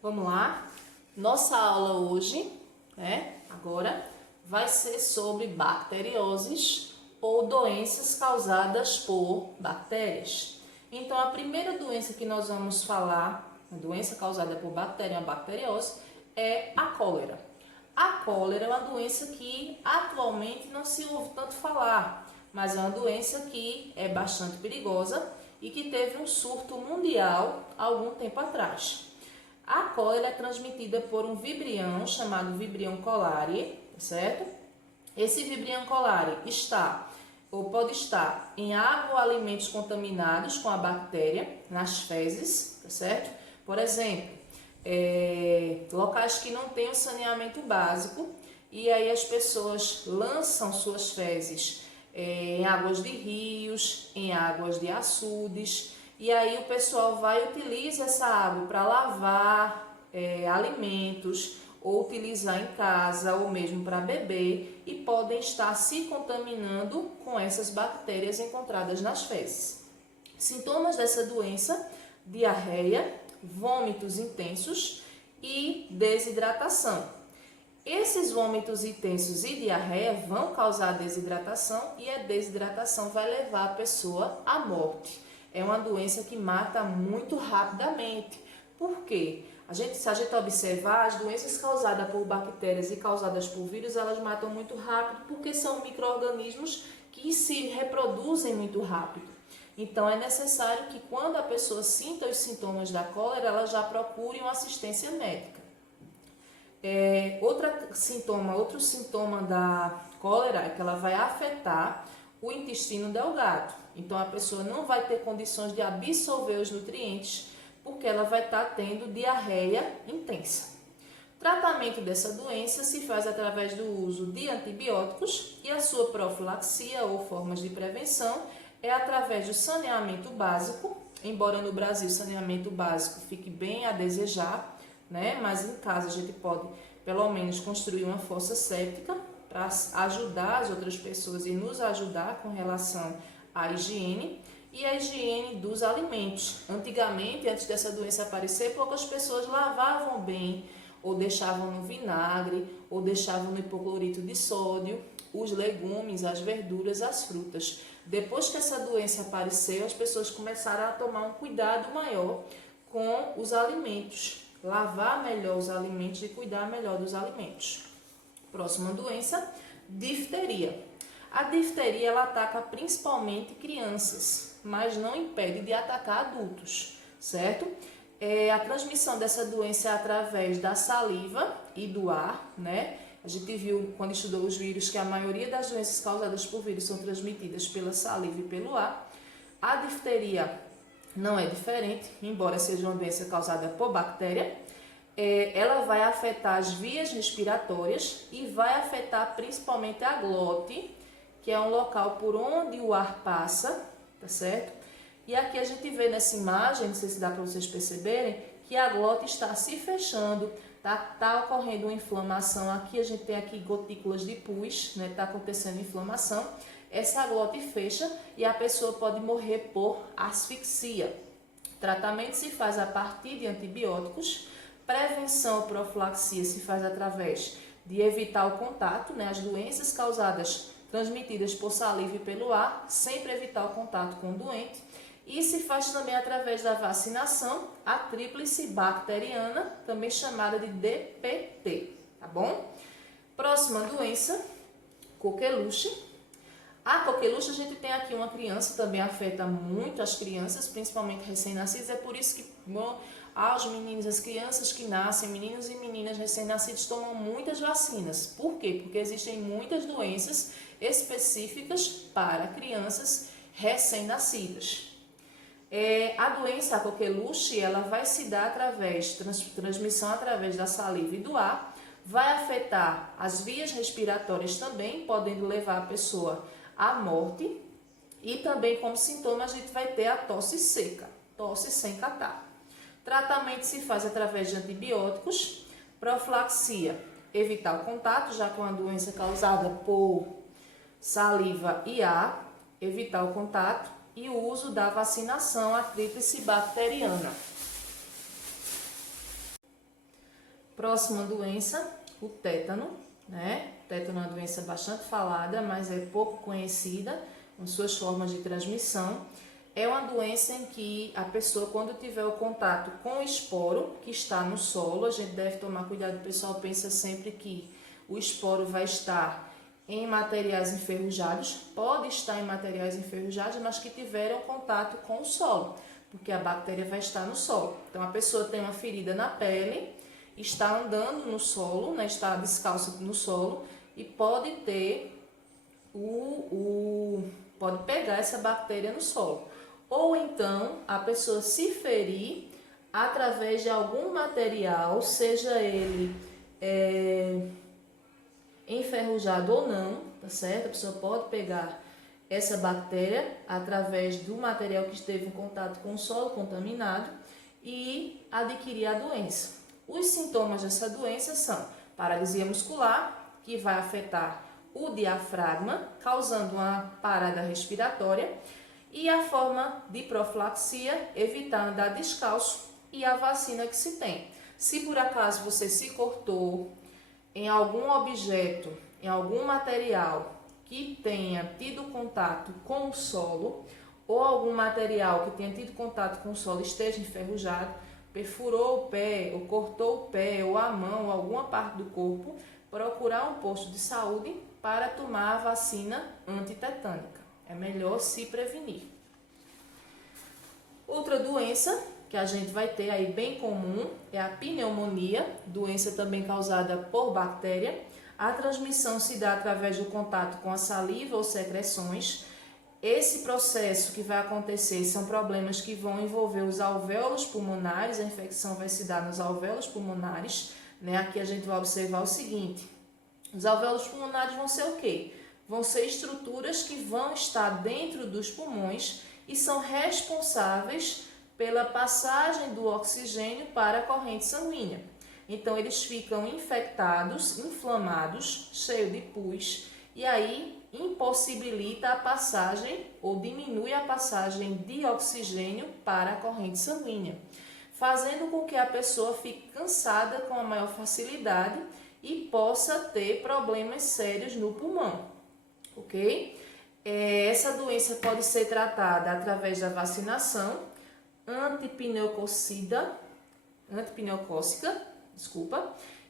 Vamos lá? Nossa aula hoje, agora, vai ser sobre bacterioses ou doenças causadas por bactérias. Então, a primeira doença que nós vamos falar, a doença causada por bactéria, a bacteriose, é a cólera. A cólera é uma doença que atualmente não se ouve tanto falar, mas é uma doença que é bastante perigosa e que teve um surto mundial há algum tempo atrás. A cólera é transmitida por um vibrião chamado Vibrio cholerae, certo? Esse Vibrio cholerae está ou pode estar em água ou alimentos contaminados com a bactéria, nas fezes, certo? Por exemplo, locais que não têm o saneamento básico e aí as pessoas lançam suas fezes em águas de rios, em águas de açudes, e aí o pessoal vai e utiliza essa água para lavar alimentos, ou utilizar em casa, ou mesmo para beber, e podem estar se contaminando com essas bactérias encontradas nas fezes. Sintomas dessa doença: diarreia, vômitos intensos e desidratação. Esses vômitos intensos e diarreia vão causar desidratação e a desidratação vai levar a pessoa à morte. É uma doença que mata muito rapidamente. Por quê? Se a gente observar, as doenças causadas por bactérias e causadas por vírus, elas matam muito rápido porque são micro-organismos que se reproduzem muito rápido. Então, é necessário que quando a pessoa sinta os sintomas da cólera, ela já procure uma assistência médica. Outro sintoma da cólera é que ela vai afetar o intestino delgado. Então, a pessoa não vai ter condições de absorver os nutrientes, porque ela vai estar tendo diarreia intensa. O tratamento dessa doença se faz através do uso de antibióticos e a sua profilaxia ou formas de prevenção é através do saneamento básico, embora no Brasil o saneamento básico fique bem a desejar, mas em casa a gente pode pelo menos construir uma fossa séptica para ajudar as outras pessoas e nos ajudar com relação à higiene e a higiene dos alimentos. Antigamente, antes dessa doença aparecer, poucas pessoas lavavam bem, ou deixavam no vinagre, ou deixavam no hipoclorito de sódio, os legumes, as verduras, as frutas. Depois que essa doença apareceu, as pessoas começaram a tomar um cuidado maior com os alimentos, lavar melhor os alimentos e cuidar melhor dos alimentos. Próxima doença, difteria. A difteria ela ataca principalmente crianças, mas não impede de atacar adultos, certo? A transmissão dessa doença é através da saliva e do ar, A gente viu quando estudou os vírus que a maioria das doenças causadas por vírus são transmitidas pela saliva e pelo ar. A difteria não é diferente, embora seja uma doença causada por bactéria. Ela vai afetar as vias respiratórias e vai afetar principalmente a glote, que é um local por onde o ar passa, tá certo? E aqui a gente vê nessa imagem, não sei se dá para vocês perceberem, que a glote está se fechando, tá ocorrendo uma inflamação. Aqui a gente tem aqui gotículas de pus, tá acontecendo inflamação. Essa glote fecha e a pessoa pode morrer por asfixia. O tratamento se faz a partir de antibióticos. Prevenção, profilaxia se faz através de evitar o contato, As doenças transmitidas por saliva e pelo ar, sempre evitar o contato com o doente. E se faz também através da vacinação, a tríplice bacteriana, também chamada de DPT, tá bom? Próxima doença, coqueluche. A coqueluche, a gente tem aqui uma criança, também afeta muito as crianças, principalmente recém-nascidas. É por isso que aos meninos, as crianças que nascem, meninos e meninas recém-nascidos, tomam muitas vacinas. Por quê? Porque existem muitas doenças específicas para crianças recém-nascidas. A doença, a coqueluche, ela vai se dar através, transmissão através da saliva e do ar, vai afetar as vias respiratórias também, podendo levar a pessoa à morte, e também como sintoma a gente vai ter a tosse seca, tosse sem catarro. Tratamento se faz através de antibióticos, profilaxia, evitar o contato, já que é uma doença causada por saliva e ar, evitar o contato, e o uso da vacinação, a tríplice bacteriana. Próxima doença, o tétano, né? O tétano é uma doença bastante falada, mas é pouco conhecida, com suas formas de transmissão. É uma doença em que a pessoa, quando tiver o contato com o esporo que está no solo, a gente deve tomar cuidado, o pessoal pensa sempre que o esporo vai estar em materiais enferrujados, pode estar em materiais enferrujados, mas que tiveram contato com o solo, porque a bactéria vai estar no solo. Então, a pessoa tem uma ferida na pele, está andando no solo, né, está descalço no solo e pode ter pode pegar essa bactéria no solo. Ou então a pessoa se ferir através de algum material, seja ele enferrujado ou não, tá certo? A pessoa pode pegar essa bactéria através do material que esteve em contato com o solo contaminado e adquirir a doença. Os sintomas dessa doença são paralisia muscular, que vai afetar o diafragma, causando uma parada respiratória, e a forma de profilaxia, evitar andar descalço, e a vacina que se tem. Se por acaso você se cortou em algum objeto, em algum material que tenha tido contato com o solo, ou algum material que tenha tido contato com o solo esteja enferrujado, perfurou o pé, ou cortou o pé, ou a mão, ou alguma parte do corpo, procurar um posto de saúde para tomar a vacina antitetânica. É melhor se prevenir. Outra doença que a gente vai ter aí bem comum é a pneumonia, doença também causada por bactéria. A transmissão se dá através do contato com a saliva ou secreções. Esse processo que vai acontecer são problemas que vão envolver os alvéolos pulmonares, a infecção vai se dar nos alvéolos pulmonares, né? Aqui a gente vai observar o seguinte, os alvéolos pulmonares vão ser o quê? Vão ser estruturas que vão estar dentro dos pulmões e são responsáveis pela passagem do oxigênio para a corrente sanguínea. Então, eles ficam infectados, inflamados, cheios de pus, e aí impossibilita a passagem ou diminui a passagem de oxigênio para a corrente sanguínea, fazendo com que a pessoa fique cansada com a maior facilidade e possa ter problemas sérios no pulmão, ok? Essa doença pode ser tratada através da vacinação antipneucócica,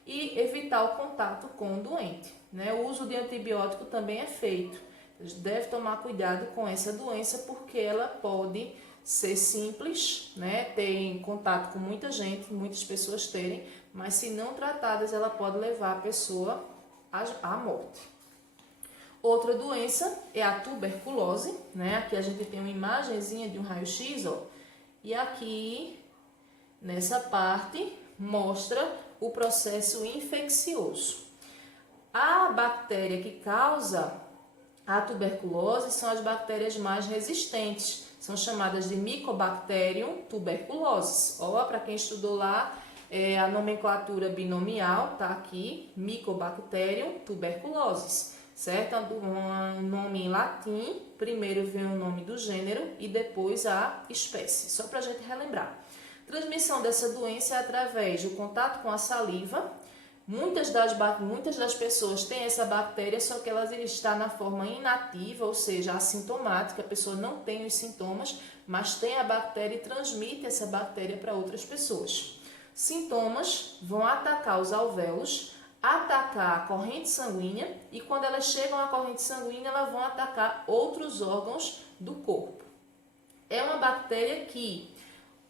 e evitar o contato com o doente, né? O uso de antibiótico também é feito. A gente deve tomar cuidado com essa doença porque ela pode ser simples, né? Ter contato com muita gente, muitas pessoas terem, mas se não tratadas ela pode levar a pessoa à morte. Outra doença é a tuberculose, né? Aqui a gente tem uma imagenzinha de um raio-x, ó, e aqui nessa parte mostra o processo infeccioso. A bactéria que causa a tuberculose são as bactérias mais resistentes, são chamadas de Mycobacterium tuberculosis. Ó, para quem estudou lá, a nomenclatura binomial tá aqui, Mycobacterium tuberculosis, certo? Um nome em latim, primeiro vem o nome do gênero e depois a espécie, só para a gente relembrar. Transmissão dessa doença é através do contato com a saliva. Muitas das pessoas têm essa bactéria, só que ela está na forma inativa, ou seja, assintomática. A pessoa não tem os sintomas, mas tem a bactéria e transmite essa bactéria para outras pessoas. Sintomas vão atacar os alvéolos, atacar a corrente sanguínea e quando elas chegam à corrente sanguínea, elas vão atacar outros órgãos do corpo. É uma bactéria que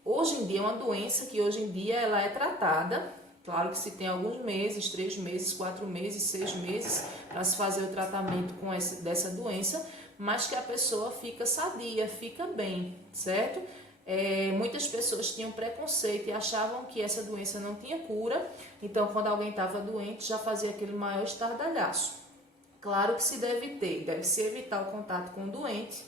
hoje em dia é uma doença que hoje em dia ela é tratada, claro que se tem alguns meses, 3 meses, 4 meses, 6 meses para se fazer o tratamento dessa doença, mas que a pessoa fica sadia, fica bem, certo? Muitas pessoas tinham preconceito e achavam que essa doença não tinha cura, então quando alguém estava doente já fazia aquele maior estardalhaço. Claro que se deve-se evitar o contato com o doente.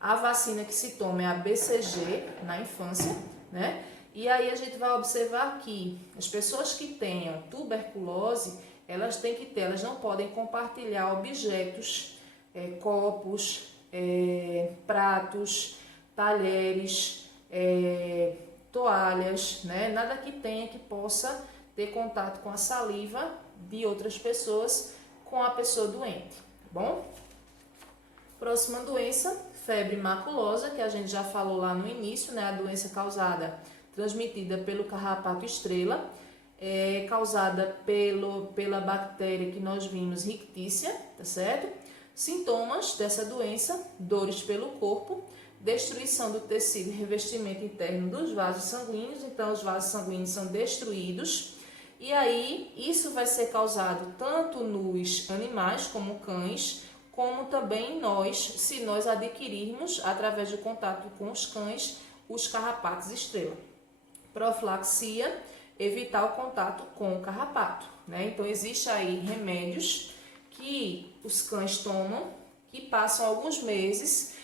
A vacina que se toma é a BCG na infância, né? E aí a gente vai observar que as pessoas que tenham tuberculose, elas não podem compartilhar objetos, copos, pratos, talheres, toalhas, né? Nada que tenha que possa ter contato com a saliva de outras pessoas com a pessoa doente, tá bom? Próxima doença, febre maculosa, que a gente já falou lá no início, né? A doença transmitida pelo carrapato estrela, causada pela bactéria que nós vimos, Rickettsia, tá certo? Sintomas dessa doença, dores pelo corpo, destruição do tecido e revestimento interno dos vasos sanguíneos, então os vasos sanguíneos são destruídos, e aí isso vai ser causado tanto nos animais, como cães, como também em nós, se nós adquirirmos, através do contato com os cães, os carrapatos estrela. Profilaxia, evitar o contato com o carrapato, né? Então, existe aí remédios que os cães tomam, que passam alguns meses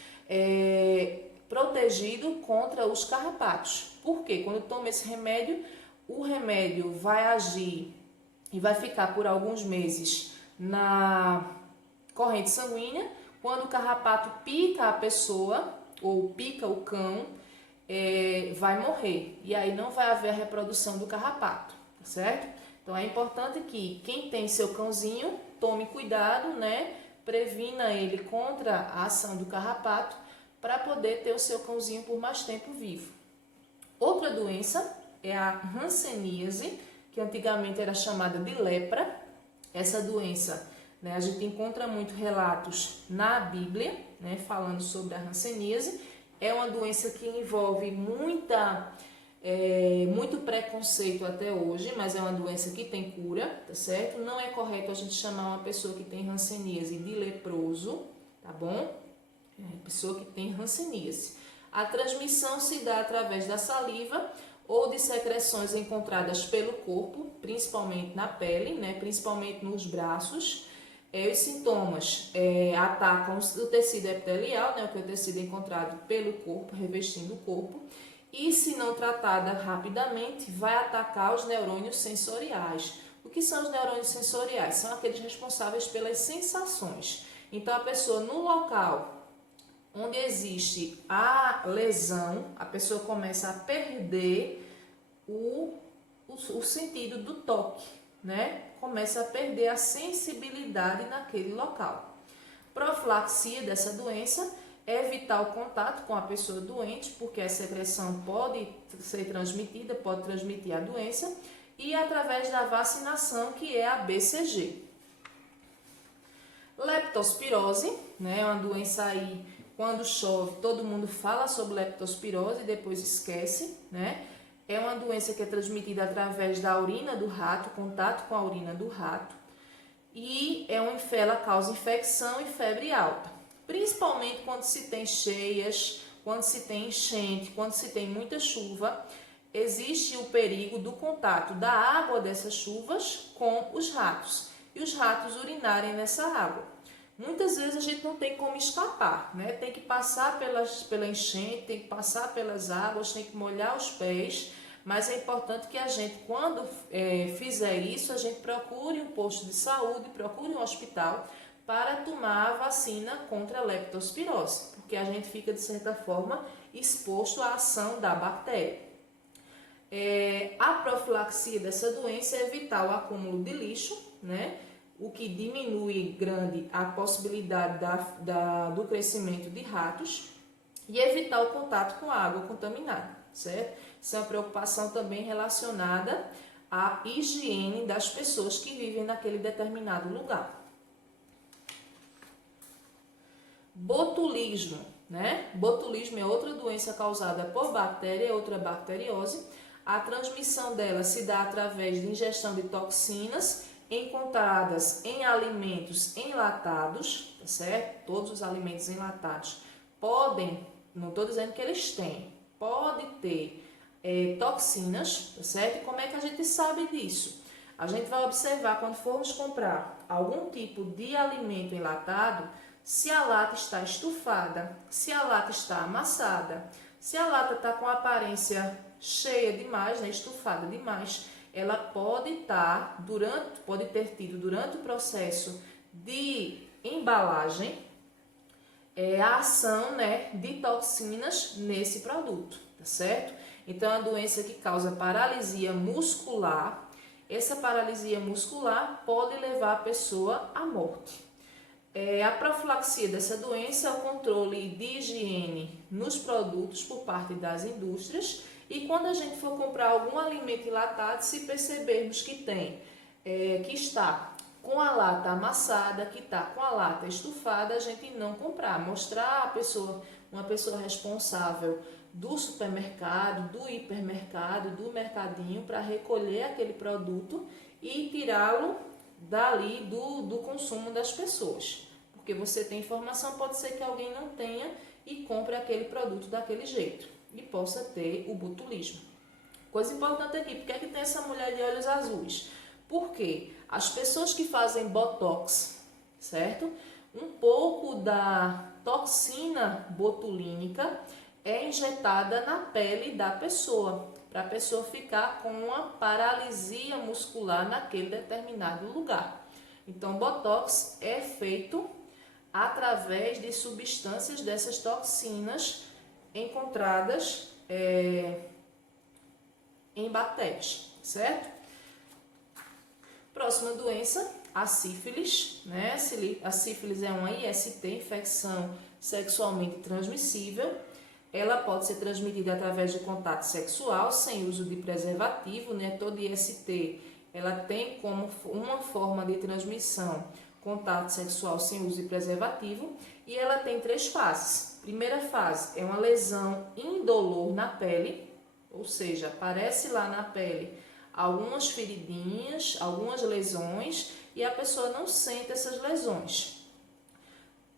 protegido contra os carrapatos. Por quê? Quando toma esse remédio, o remédio vai agir e vai ficar por alguns meses na corrente sanguínea. Quando o carrapato pica a pessoa ou pica o cão, vai morrer, e aí não vai haver a reprodução do carrapato, tá certo? Então é importante que quem tem seu cãozinho tome cuidado, né? Previna ele contra a ação do carrapato para poder ter o seu cãozinho por mais tempo vivo. Outra doença é a hanseníase, que antigamente era chamada de lepra. Essa doença, né, a gente encontra muitos relatos na Bíblia, né, falando sobre a hanseníase. É uma doença que envolve muito preconceito até hoje, mas é uma doença que tem cura, tá certo? Não é correto a gente chamar uma pessoa que tem hanseníase de leproso, tá bom? Pessoa que tem hanseníase. A transmissão se dá através da saliva ou de secreções encontradas pelo corpo, principalmente na pele, né? Principalmente nos braços. Os sintomas atacam o tecido epitelial, né, que é o tecido encontrado pelo corpo, revestindo o corpo, e se não tratada rapidamente, vai atacar os neurônios sensoriais. O que são os neurônios sensoriais? São aqueles responsáveis pelas sensações. Então, a pessoa no local onde existe a lesão, a pessoa começa a perder o sentido do toque, né? Começa a perder a sensibilidade naquele local. Profilaxia dessa doença é evitar o contato com a pessoa doente, porque a secreção pode ser transmitida, pode transmitir a doença, e através da vacinação, que é a BCG. Leptospirose, né, é uma doença aí, quando chove, todo mundo fala sobre leptospirose e depois esquece, né? É uma doença que é transmitida através da urina do rato, contato com a urina do rato. E ela causa infecção e febre alta. Principalmente quando se tem cheias, quando se tem enchente, quando se tem muita chuva. Existe o perigo do contato da água dessas chuvas com os ratos. E os ratos urinarem nessa água. Muitas vezes a gente não tem como escapar, né? Tem que passar pela enchente, tem que passar pelas águas, tem que molhar os pés, mas é importante que a gente, quando fizer isso, a gente procure um posto de saúde, procure um hospital para tomar a vacina contra a leptospirose, porque a gente fica, de certa forma, exposto à ação da bactéria. A profilaxia dessa doença é evitar o acúmulo de lixo, né? O que diminui grande a possibilidade do crescimento de ratos, e evitar o contato com a água contaminada, certo? Isso é uma preocupação também relacionada à higiene das pessoas que vivem naquele determinado lugar. Botulismo, né? Botulismo é outra doença causada por bactéria, outra bacteriose. A transmissão dela se dá através de ingestão de toxinas encontradas em alimentos enlatados, tá certo? Todos os alimentos enlatados podem, não estou dizendo que eles têm, pode ter toxinas, tá certo? E como é que a gente sabe disso? A gente vai observar quando formos comprar algum tipo de alimento enlatado, se a lata está estufada, se a lata está amassada, se a lata está com a aparência cheia demais, né, estufada demais, ela pode ter tido durante o processo de embalagem a ação, né, de toxinas nesse produto, tá certo? Então, é uma doença que causa paralisia muscular Essa paralisia muscular pode levar a pessoa à morte. A profilaxia dessa doença é o controle de higiene nos produtos por parte das indústrias, e quando a gente for comprar algum alimento enlatado, se percebermos que que está com a lata amassada, que está com a lata estufada, a gente não comprar. Mostrar a pessoa, uma pessoa responsável do supermercado, do hipermercado, do mercadinho, para recolher aquele produto e tirá-lo dali do consumo das pessoas. Porque você tem informação, pode ser que alguém não tenha e compre aquele produto daquele jeito e possa ter o botulismo. Coisa importante aqui, por que é que tem essa mulher de olhos azuis? Porque as pessoas que fazem botox, certo? Um pouco da toxina botulínica é injetada na pele da pessoa, para a pessoa ficar com uma paralisia muscular naquele determinado lugar. Então, botox é feito através de substâncias dessas toxinas encontradas em bactérias, certo? Próxima doença, a sífilis, né? A sífilis é uma IST, infecção sexualmente transmissível. Ela pode ser transmitida através de contato sexual, sem uso de preservativo, né? Toda IST, ela tem como uma forma de transmissão contato sexual sem uso de preservativo, e ela tem 3 fases. Primeira fase é uma lesão indolor na pele, ou seja, aparece lá na pele algumas feridinhas, algumas lesões, e a pessoa não sente essas lesões.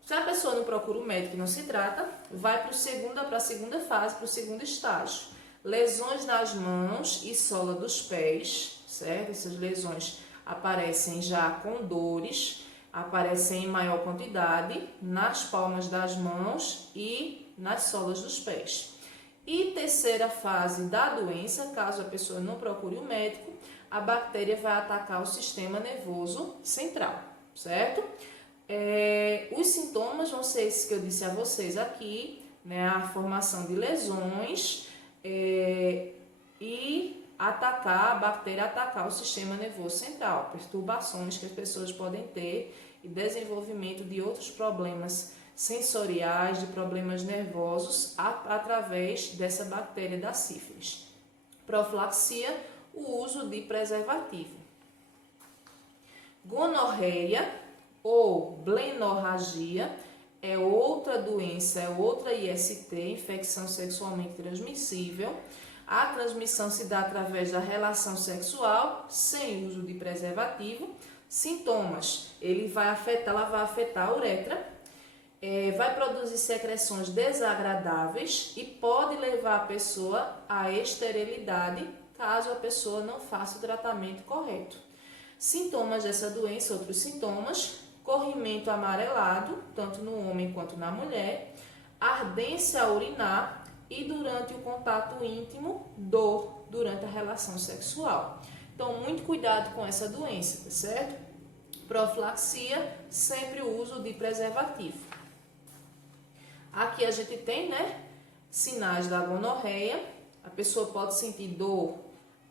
Se a pessoa não procura o médico e não se trata, vai para a segunda fase, para o segundo estágio. Lesões nas mãos e sola dos pés, certo? Essas lesões aparecem já com dores, aparecem em maior quantidade nas palmas das mãos e nas solas dos pés. E terceira fase da doença, caso a pessoa não procure o médico, a bactéria vai atacar o sistema nervoso central, certo? Os sintomas vão ser esses que eu disse a vocês aqui, né? A formação de lesões e a bactéria atacar o sistema nervoso central, perturbações que as pessoas podem ter e desenvolvimento de outros problemas sensoriais, de problemas nervosos através dessa bactéria da sífilis. Profilaxia, o uso de preservativo. Gonorreia ou blenorragia é outra doença, é outra IST, infecção sexualmente transmissível. A transmissão se dá através da relação sexual, sem uso de preservativo. Sintomas, ela vai afetar a uretra, vai produzir secreções desagradáveis e pode levar a pessoa à esterilidade, caso a pessoa não faça o tratamento correto. Sintomas dessa doença, outros sintomas: corrimento amarelado, tanto no homem quanto na mulher, ardência a urinar e, durante o contato íntimo, dor durante a relação sexual. Então, muito cuidado com essa doença, tá certo? Profilaxia, sempre o uso de preservativo. Aqui a gente tem, né, sinais da gonorreia. A pessoa pode sentir dor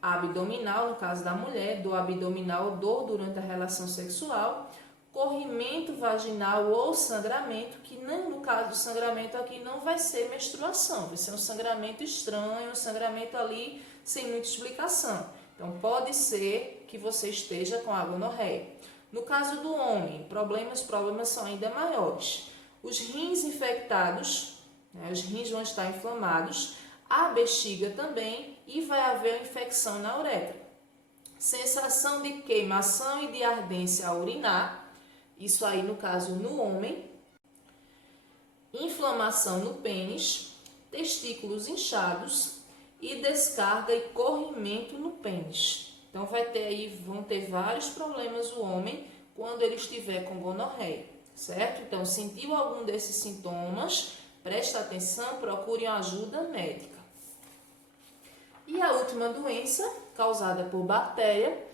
abdominal, no caso da mulher, dor abdominal, dor durante a relação sexual, corrimento vaginal ou sangramento, que no caso do sangramento aqui não vai ser menstruação, vai ser um sangramento estranho, um sangramento ali sem muita explicação. Então pode ser que você esteja com a gonorreia. No caso do homem, problemas são ainda maiores. Os rins infectados, né, os rins vão estar inflamados, a bexiga também, e vai haver infecção na uretra. Sensação de queimação e de ardência ao urinar, isso aí no caso no homem. Inflamação no pênis, testículos inchados e descarga e corrimento no pênis. Então vão ter vários problemas o homem quando ele estiver com gonorreia, certo? Então, sentiu algum desses sintomas, presta atenção, procure uma ajuda médica. E a última doença causada por bactéria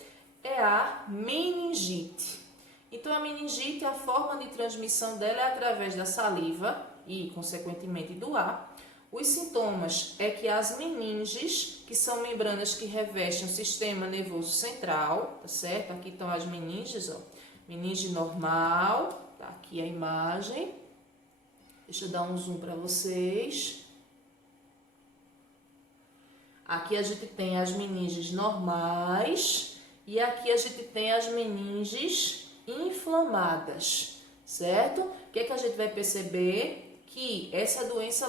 é a meningite. Então, a meningite, a forma de transmissão dela é através da saliva e, consequentemente, do ar. Os sintomas é que as meninges, que são membranas que revestem o sistema nervoso central, tá certo? Aqui estão as meninges, ó. Meninge normal, tá aqui a imagem. Deixa eu dar um zoom para vocês. Aqui a gente tem as meninges normais e aqui a gente tem as meninges inflamadas, certo? O que é que a gente vai perceber? Que essa doença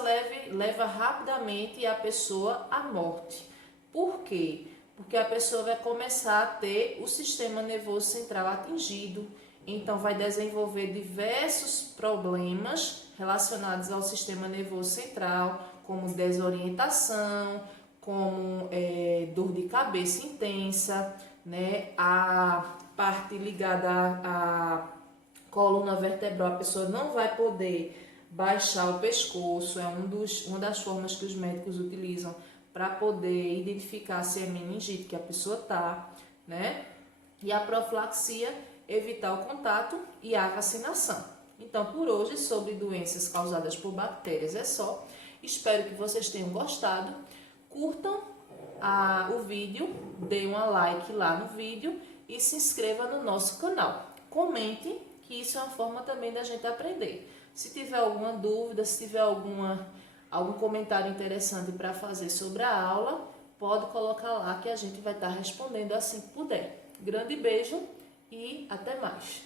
leva rapidamente a pessoa à morte. Por quê? Porque a pessoa vai começar a ter o sistema nervoso central atingido, então vai desenvolver diversos problemas relacionados ao sistema nervoso central, como desorientação, como dor de cabeça intensa, né? A parte ligada à coluna vertebral, a pessoa não vai poder baixar o pescoço, é uma das formas que os médicos utilizam para poder identificar se é meningite que a pessoa tá, né? E a profilaxia, evitar o contato e a vacinação. Então, por hoje, sobre doenças causadas por bactérias é só. Espero que vocês tenham gostado. Curtam o vídeo, deem um like lá no vídeo e se inscreva no nosso canal. Comente, que isso é uma forma também da gente aprender. Se tiver alguma dúvida, se tiver algum comentário interessante para fazer sobre a aula, pode colocar lá que a gente vai estar respondendo assim que puder. Grande beijo e até mais!